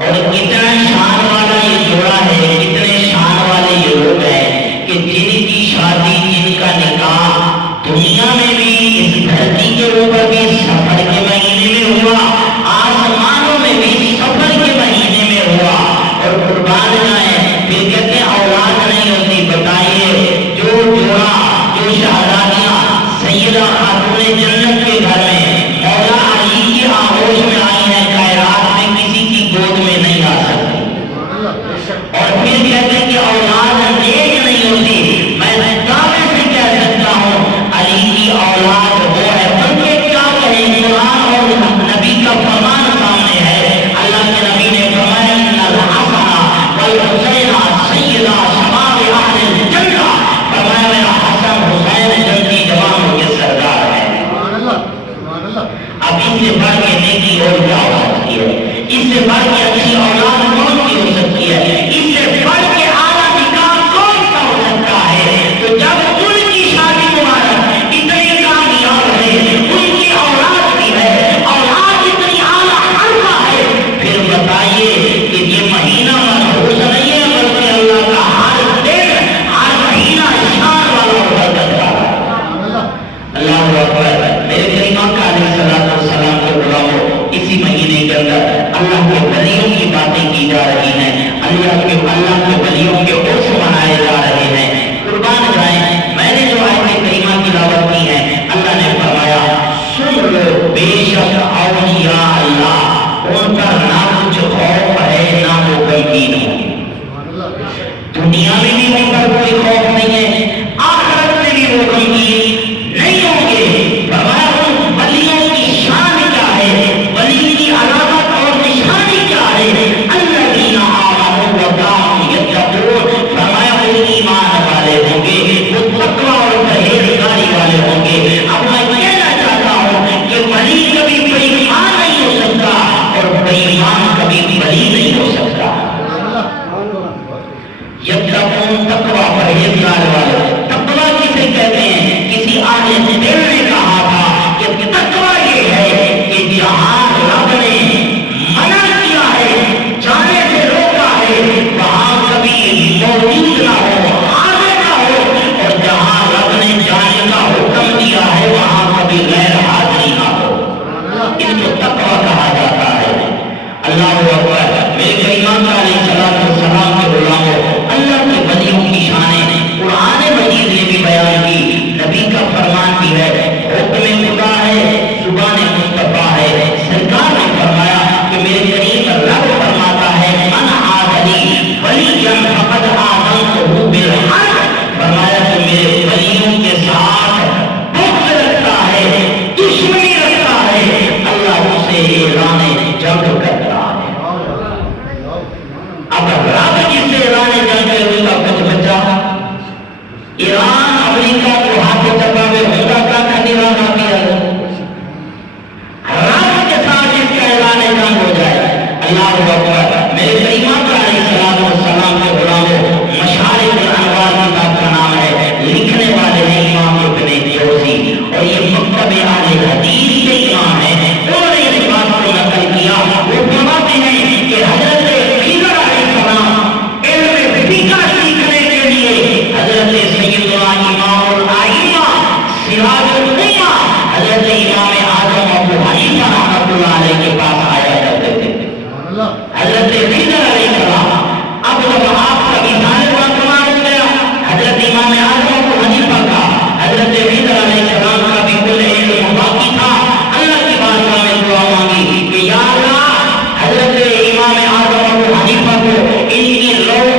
اور اتنا شان والا یہ جوڑا ہے دنیا میں بھی ان پر کوئی خوف نہیں ہے، آخرت میں بھی وہ غمگین نہیں ہوں گے۔ فرمایا ان ولیوں کی شان کیا ہے، ولی کی علامت اور نشانی کیا ہے؟ الذین آمنوا وکانوا یتقون، فرمایا وہ ایمان والے ہوں گے، وہ تقوی اور پرہیزگاری والے ہوں گے۔ اب میں کہنا چاہتا ہوں کہ ولی کبھی بے ایمان نہیں ہو سکتا اور بے ایمان کبھی ولی نہیں ہو سکتا۔ یتقون تقوی پرہیزگار والے، تقوی کسے کہتے ہیں؟ کسی عالم دل نے کہا تھا کہ تقوی یہ ہے کہ جہاں رب نے منع کیا ہے، جانے سے روکا ہے، وہاں کبھی موجود نہ ہو، حاضر نہ ہو، اور جہاں رب نے جانے کا حکم دیا ہے وہاں کبھی غیر حاضری نہ ہو۔ اس کو تقوی کہا جاتا ہے۔ اللہ اکبر، میرے امام علیہ السلام کے غلاموں، اللہ کے ولیوں کی شانیں قرآن مجید نے بھی بیان کی، نبی کا فرمان بھی ہے، حکم خدا ہے، زبان مصطفیٰ ہے۔ سرکار نے فرمایا کہ میرے کریم رب فرماتا ہے من عادلی ولیا فقد آذنتہ بالحرب، فرمایا کہ میرے ولیوں کے ساتھ بغض رکھتا ہے، دشمنی رکھتا ہے، اللہ اسے اعلان جنگ کرتا ہے۔ اب رب جس سے اعلان جنگ ہے اس کا کچھ بچا، ایران امریکہ کو ہاتھ چپا میں ہوتا کا کھنیرا نہ کیا، رب کے ساتھ جس کا اعلان جنگ ہو جائے۔ اللہ اکبر، میرے امام علیہ السلام کے غلاموں، مشارق الانوار کتاب کا نام ہے، لکھنے والے ہیں امام ابن جوزی، اور یہ مکتب اہل حدیث کے امام ہیں۔ انہوں نے اس بات کو نقل کیا، وہ فرماتے ہیں کہ حضرت خضر علیہ السلام علم فقہ سیکھنے کے لیے حضرت سیدنا امام الائمہ سراج الامہ حضرت امام اعظم ابو حنیفہ رحمۃ اللہ علیہ کے پاس آیا کرتے تھے۔ حضرت خضر علیہ السلام، اب جب آپ کا وصال کمال ہو گیا، حضرت امام اعظم ابو حنیفہ کا، حضرت خضر علیہ السلام کا بھی کل علم باقی تھا۔ اللہ کی بارگاہ میں دعا مانگی کہ یا اللہ، حضرت امام اعظم ابو حنیفہ کو ان کی روح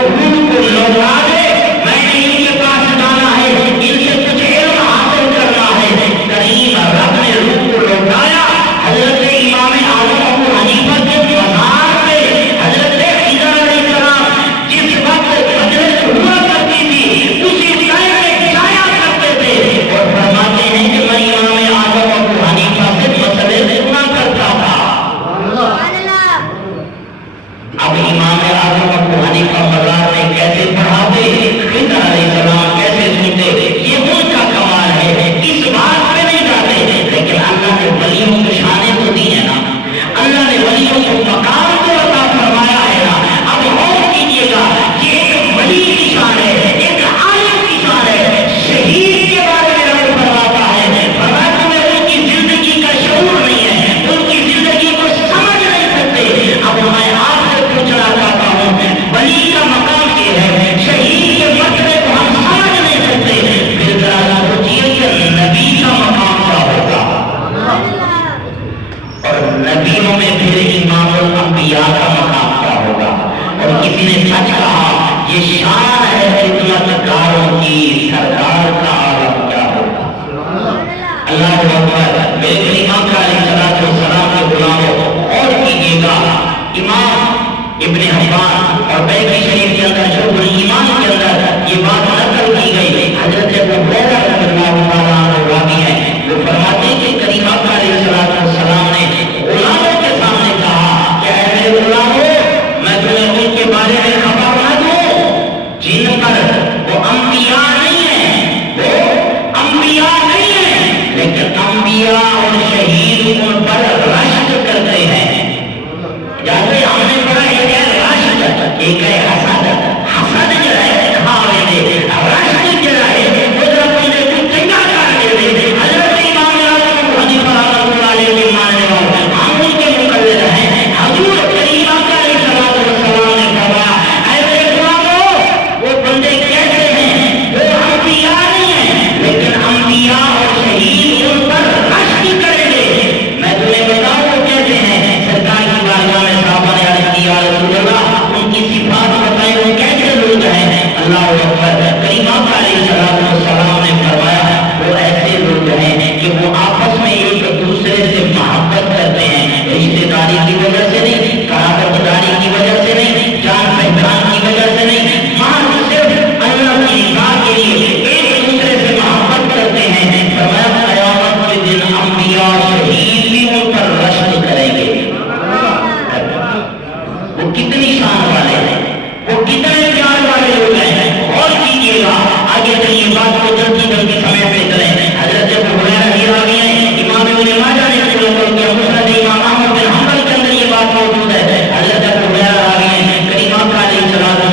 کو لوٹا دے، میں نے ان کے پاس جانا ہے، ان سے کچھ علم حاصل کرنا ہے۔ کریم رب نے روح کو لوٹایا، حضرت امام اعظم ابو حنیفہ کے مزار پہ حضرت خضر علیہ السلام جس وقت مجلس ہوا کرتی تھی اسی ٹائم میں جایا کرتے تھے، اور فرماتے ہیں کہ میں امام اعظم ابو حنیفہ سے مسئلے سنا کرتا تھا۔ اب امام اعظم ابو حنیفہ مزار میں کیسے پڑھاتے، خضر علیہ السلام کیسے سنتے، یہ ان کا کمال ہے۔ اس بات پہ نہیں جاتے، لیکن اللہ نے ولیوں کو شانیں تو دی ہے نا، اللہ نے ولیوں کو مقام تو عطا فرمایا ہے نا۔ اب غور کیجیے گا، یہ ایک ولی کی شان ہے، ایک عالم کی شان ہے۔ شہید کے بارے میں رب فرماتا ہے، فرمایا تمہیں ان کی زندگی کا شعور نہیں ہے، ان کی زندگی کو سمجھ نہیں سکتے۔ اب میں آپ سے پوچھنا چاہتا ہوں، ولی کا مقام یہ ہے، شہید کے مرتبے کو ہم سمجھ نہیں سکتے، پھر ذرا سوچیے کہ نبی کا مقام کیا ہوگا، اور نبیوں میں پھر امام الانبیاء کا مقام کیا ہوگا۔ اور کسی نے سچ کہا، یہ شان ہے خدمت کاروں کی، سرکار کا عالم کیا ہوگا۔ اللہ اکبر، میرے امام علیہ السلام کے غلاموں، اور کیجیے گا، امام ابن حبان اور بیہقی شریف کے اندر شعب الایمان کے اندر یہ بات نقل کی گئی، حضرت ابو ہریرہ رضی اللہ تعالیٰ عنہ راوی ہیں، وہ فرماتے ہیں کہ کریم آقا علیہ السلام نے غلاموں کے سامنے کہا کہ اے میرے غلاموں، میں تمہیں ان کے بارے میں خبر نہ دوں اللہ اکبر کریم آقا علیہ السلام نے فرمایا وہ ایسے لوگ ہیں کہ وہ آپس میں ایک دوسرے سے محبت کرتے ہیں، رشتے داری کی وجہ سے نہیں، قرابت داری کی وجہ سے نہیں، جان پہچان کی وجہ سے نہیں، محض صرف اللہ کی رضا کے لیے ایک دوسرے سے محبت کرتے ہیں۔ فرمایا قیامت کے دن انبیاء شہید بھی ان پر رشک کریں گے۔ وہ کتنی شان والے ہیں، وہ کتنے پیار والے لوگ ہیں، اور کیجیے گا آگے چلیے بات کو جلدی جلدی سمے پہ کریں۔ حضرت ابو ہریرہ رضی اللہ عنہ ہیں، امام ابن ماجہ نے مسند امام احمد بن حنبل کے اندر یہ بات موجود ہے۔ حضرت ابو ہریرہ راوی ہیں، کریم آقا علیہ السلام نے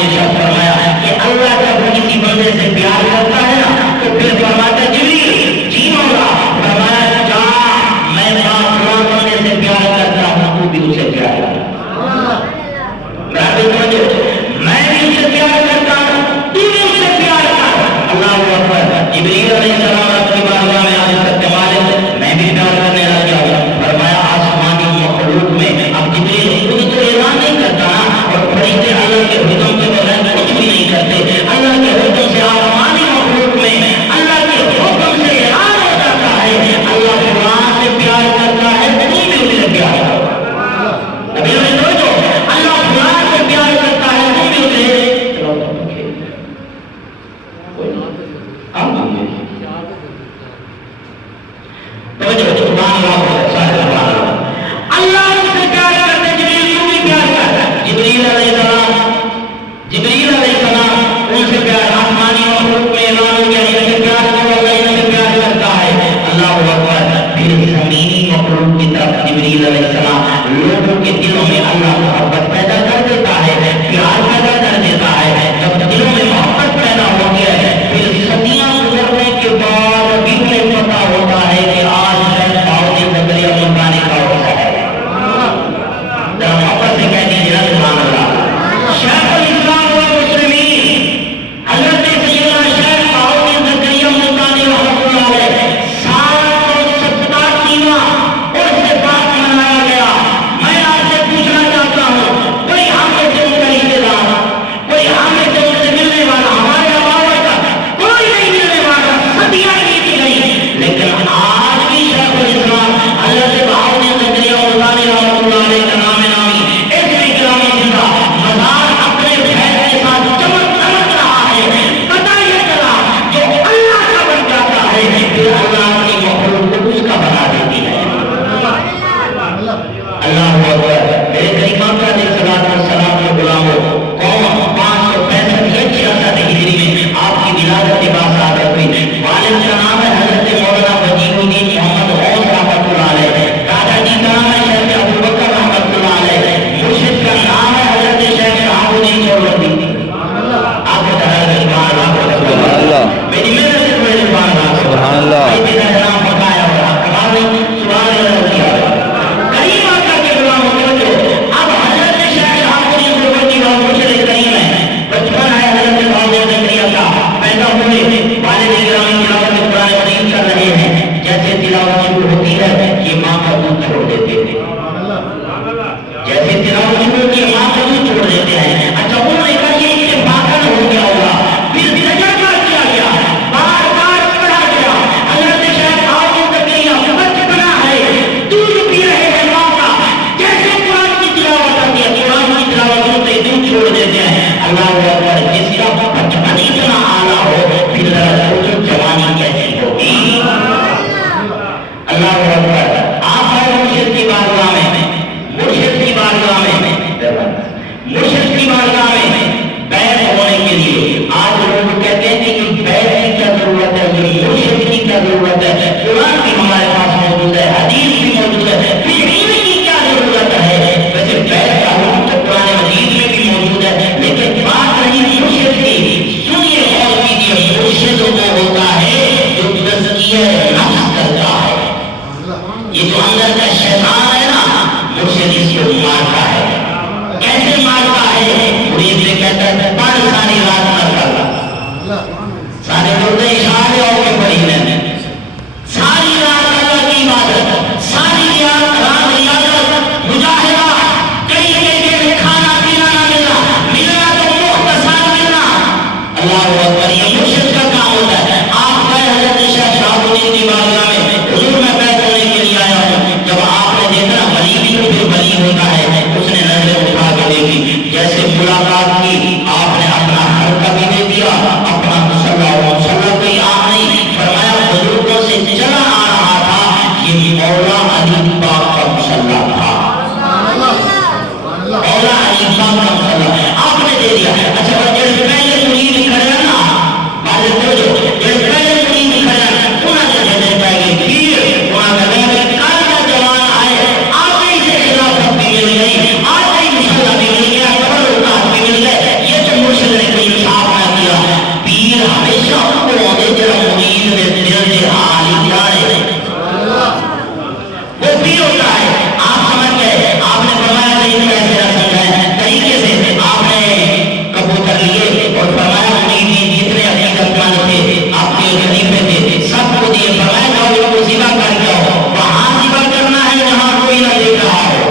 ارشاد فرمایا کہ اللہ جب کسی بندے سے پیار کرتا ہے نا تو پھر فرماتا ہے جبریل جی مولا، فرمایا جا میں فلاں بندے سے پیار کرتا ہوں، تو بھی اسے پیار کر۔ میں بھی اسے پیار کرتا ہوں، تو بھی اسے پیار کر۔ اللہ اکبر۔ جبریل علیہ السلام اپنی بارگاہ میں آج تک مالک میں بھی پیار کرنے لگ گیا۔ فرمایا آسمانی مخلوق میں اب جبریل خود تو اعلان نہیں کرتا نا، اور فرشتے اللہ کے حکم کے بغیر کچھ بھی نہیں کرتے۔ اللہ کے حکم سے آسمانی مخلوق میں اللہ کے حکم سے اعلان ہو جاتا ہے اللہ قرآن سے پیار کرتا ہے، تو بھی اسے پیار کرو۔ اللہ قرآن سے پیار کرتا ہے، تو بھی اسے اللہ سے پیار کرتے جبریل کو بھی پیار کرتا ہے۔ جبریل علیہ السلام ان سے پیار آسمانی مخلوق میں اعلان ہو گیا، ان سے پیار کرو، اللہ ان سے پیار کرتا ہے۔ اللہ اکبر۔ پھر زمینی مخلوق کی طرف جبریل علیہ السلام لوگوں کے دلوں میں اللہ محبت پیدا کر دیتا ہے، پیار پیدا کر دیتا ہے۔ جب دلوں میں محبت پیدا ہو گیا ہے پھر صدیاں گزرنے کے بعد بھی انہیں پتا ہوتا ہے کہ آج شیخ بہاؤالدین زکریا ملتانی کا ہوتا ہے۔ ذرا محبت سے کہہ دیجیے نا سبحان اللہ۔ شیخ الاسلام والمسلمین حضرت سیدنا شیخ بہاؤالدین زکریا ملتانی رحمۃ اللہ علیہ 787واں عرس پاک منایا گیا۔ میں آپ سے پوچھنا چاہتا ہوں، کوئی ہم میں سے ان کا رشتے دار، کوئی ہم میں سے ان سے ملنے والا، ہمارے علاوہ کا کوئی نہیں ملنے والا، صدیاں بیت گئی، لیکن آج بھی شیخ الاسلام حضرت بہاؤالدین زکریا ملتانی رحمۃ اللہ علیہ کا نام نامی اس میں گرامی زندہ مزار اپنے فیض کے ساتھ چمک رہا ہے۔ پتہ یہ چلا جو اللہ کا بن جاتا ہے پھر اللہ کی مخلوق کو اس کا بنا دیتی ہے۔ اللہ اکبر۔ میرے کریم آقا علیہ السلام کے غلاموں، قوم 565 ہجری میں آپ کی ولادت کے بعد سعادت ہوئی۔ والد کا نام ہے حضرت مولانا وجیہ الدین محمد غوث رحمۃ اللہ علیہ، دادا جی کا نام ہے شیخ ابوبکر رحمۃ اللہ علیہ، مرشد کا نام ہے حضرت شیخ شہاب الدین سہروردی۔ آپ کو سبحان اللہ، میری محنت سے بڑے سبحان اللہ، سبحان اللہ، میرا نام بتایا ہوا سبحان اللہ۔ کریم آقا کے غلاموں کو اب حضرت شیخ شہاب الدین سہروردی کا مرشد کریم ہے، بچپن ہے حضرت بہاؤالدین زکریا کا، پیدا ہوئے والد گرامی تلاوت قرآن مجید کر رہے ہیں، جیسے تلاوت شروع ہوتی ہے یہ ماں کا دودھ چھوڑ دیتے ہیں، جیسے تلاوت شروع ہوتی ہے ماں کا دودھ چھوڑ دیتے ہیں۔ اچھا انہوں نے کہا یہ اتفاقاً ہو گیا ہوگا، پھر تجربہ کیا گیا، بار بار پڑھا گیا۔ حضرت شیخ بہاؤالدین زکریا بچپنا ہے، دودھ پی رہے ہیں ماں کا، جیسے قرآن کی تلاوت آتی ہے قرآن کی تلاوت ہوتے ہی دودھ چھوڑ دیتے ہیں۔ اللہ اکبر۔ جس کا بچپن اتنا اعلیٰ ہو پھر ذرا سوچو جوانی کیسی ہوگی۔ اللہ اکبر۔ آپ آئے مرشد کی بارگاہ میں، مرشد کی بارگاہ میں، مرشد کی بارگاہ میں بیعت ہونے کے لیے۔ آج لوگ کہتے ہیں کہ بیعت کی کیا ضرورت ہے، یہ مرشد کی کیا ضرورت ہے، قرآن بھی ہمارے پاس موجود ہے، حدیث بھی موجود ہے، پھر علم کی کیا ضرورت ہے۔ ویسے بیعت کا حکم تو قرآن مجید میں بھی موجود ہے، لیکن بات رہی مرشد کی، سنیے غور کیجیے، مرشد وہ ہوتا ہے جو تزکیہ نفس کرتا ہے۔ اللہ اکبر، یہ مرشد کا کام ہوتا ہے۔ آپ گئے حضرت شیخ شہاب الدین کی بارگاہ میں، حضور میں بیعت ہونے کے لیے آیا ہوں۔ جب آپ نے دیکھا ولی بھی تو پھر ولی ہوتا ہے، اس نے نظریں اٹھا کے دیکھی، جیسے ملاقات کی آپ نے اپنا حلقہ بھی دے دیا، اپنا مصلی کوئی آپ نہیں فرمایا، بزرگوں سے چلا آ رہا تھا، یہ مولا علی پاک کا مصلی تھا، مولا علی پاک کا مصلی آپ نے دے دیا۔ اچھا جیسے پہلے مرید کھڑے نا، بات سمجھو، جیسے پہلے مرید کھڑے انہوں نے جیسے پہ گئی پھر انہوں نے کہا کل کا جوان آئے، آپ ہی سے خلافت بھی مل گئی، آپ ہی مصلی بھی مل گیا، تبرکات بھی مل گئے۔ یہ تو مرشد نے کوئی انصاف نہ کیا۔ پیر ہمیشہ ان کو آدھے جرا مرید میں دل دے حال جائے، وہ پیر ہوتا ہے۔ آپ سمجھ گئے، آپ نے فرمایا نہیں کیسے نہ سمجھائے، طریقے سے آپ نے قبول کر لیے اور فرمایا مرید جتنے عقیدت مند تھے، آپ کے خلیفے تھے، سب کو دیے، فرمایا جاؤ ان کو ذبح کر کے آؤ، وہاں ذبح کرنا ہے جہاں کوئی نہ دیکھ رہا ہو۔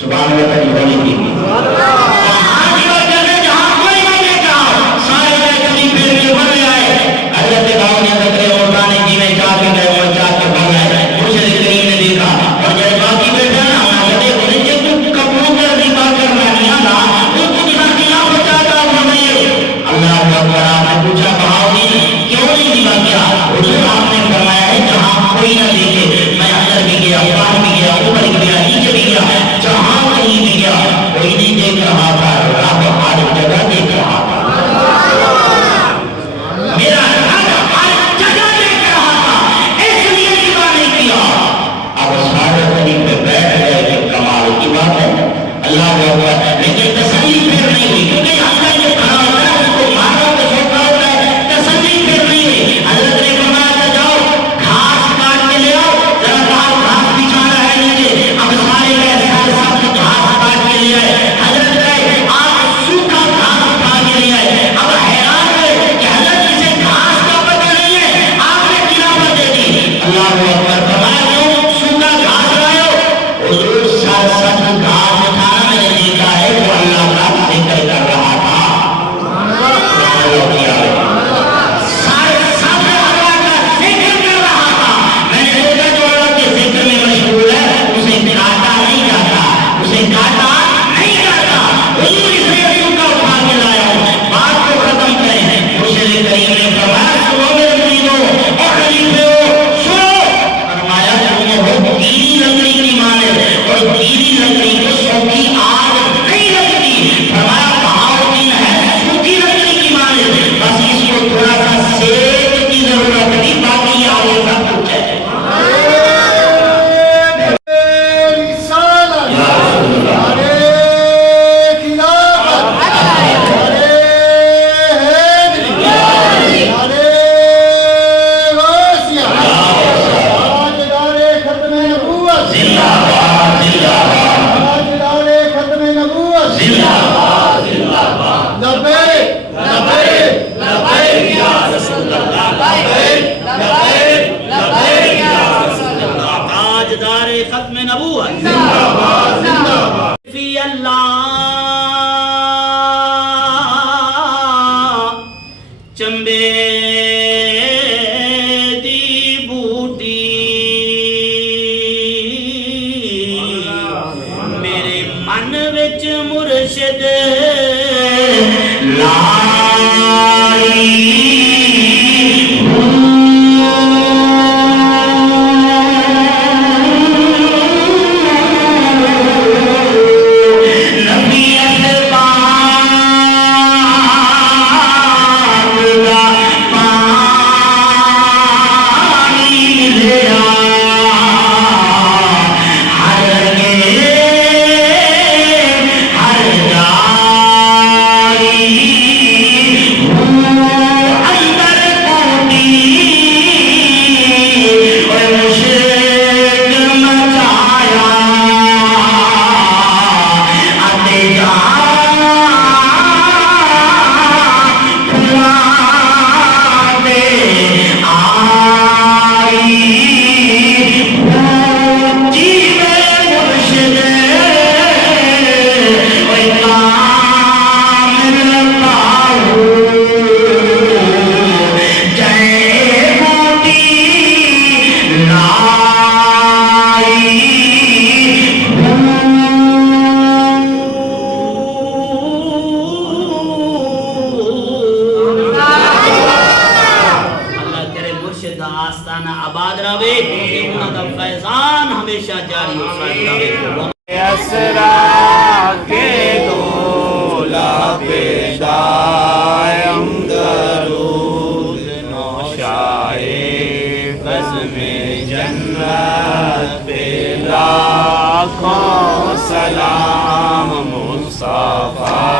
سبحان اللہ تعالی بولی تھی، وہاں ذبح کرنا جہاں کوئی نہ دیکھ رہا ہو۔ سارے خلیفے میں بن آئے، حضرت داؤد نے بکرے اور دانے جی میں چاہ کے گئے اور چاہ کے بن آئے۔ مرشد کریم نے دیکھا اور جب باقی بیٹھا نا انہوں نے دیکھا کہ تم قبول کر ذبح کرنا نہیں آنا، وہ کچھ نہ کیا بچاتا ہوا نہیں۔ اللہ اکبر، آپ نے پوچھا بہاؤدین کیوں نہیں ذبح کیا؟ حضور آپ نے فرمایا ہے جہاں کوئی نہ دیکھے، میں اندر بھی گیا، باہر بھی گیا، اوپر بھی گیا، نیچے بھی گیا، جہاں کہیں بھی گیا، کوئی نہیں دیکھ رہا تھا، رب ہر جگہ دیکھ رہا تھا، میرا رب ہر جگہ دیکھ رہا تھا، اس لیے ذبح نہیں کیا۔ اب سارے قریب پہ بیٹھ گئے کہ کمال کی بات ہے، اللہ اکبر، لیکن تسلی پھر نہیں ہوئی، کیونکہ یہاں کا جو کھڑا ہوتا ہے اس کو مارنا تو چھوٹا ہوتا ہے، تسلی پھر نہیں ہوئی۔ حضرت نے فرمایا جاؤ گھاس کاٹ کے لے آؤ، ذرا لال گھاس بچھانا ہے نیچے۔ اب سارے گئے، سارے سب گھاس کاٹ کے لے آئے، حضرت گئے آپ سوکھا گھاس اٹھا کے لے آئے۔ اب حیران ہوئے کہ حضرت جسے گھاس کا پتہ نہیں ہے آپ نے خلافت دے دی۔ اللہ اکبر، فرمایا کیوں سوکھا گھاس لائے ہو؟ حضور سر سب گھاس اٹھانا میں نے دیکھا ہے، وہ اللہ کا ذکر کر رہا تھا، ختم نبوت فی اللہ چمبے دی بوٹی میرے من وچ مرشد لائی آستانہ آباد رہے کہ انہوں دا فیضان ہمیشہ جاری و ساری رہے. اسرا کے دولا پہ دائم درود نوشائے بزم جنت پہ لاکھوں سلام مصطفیٰ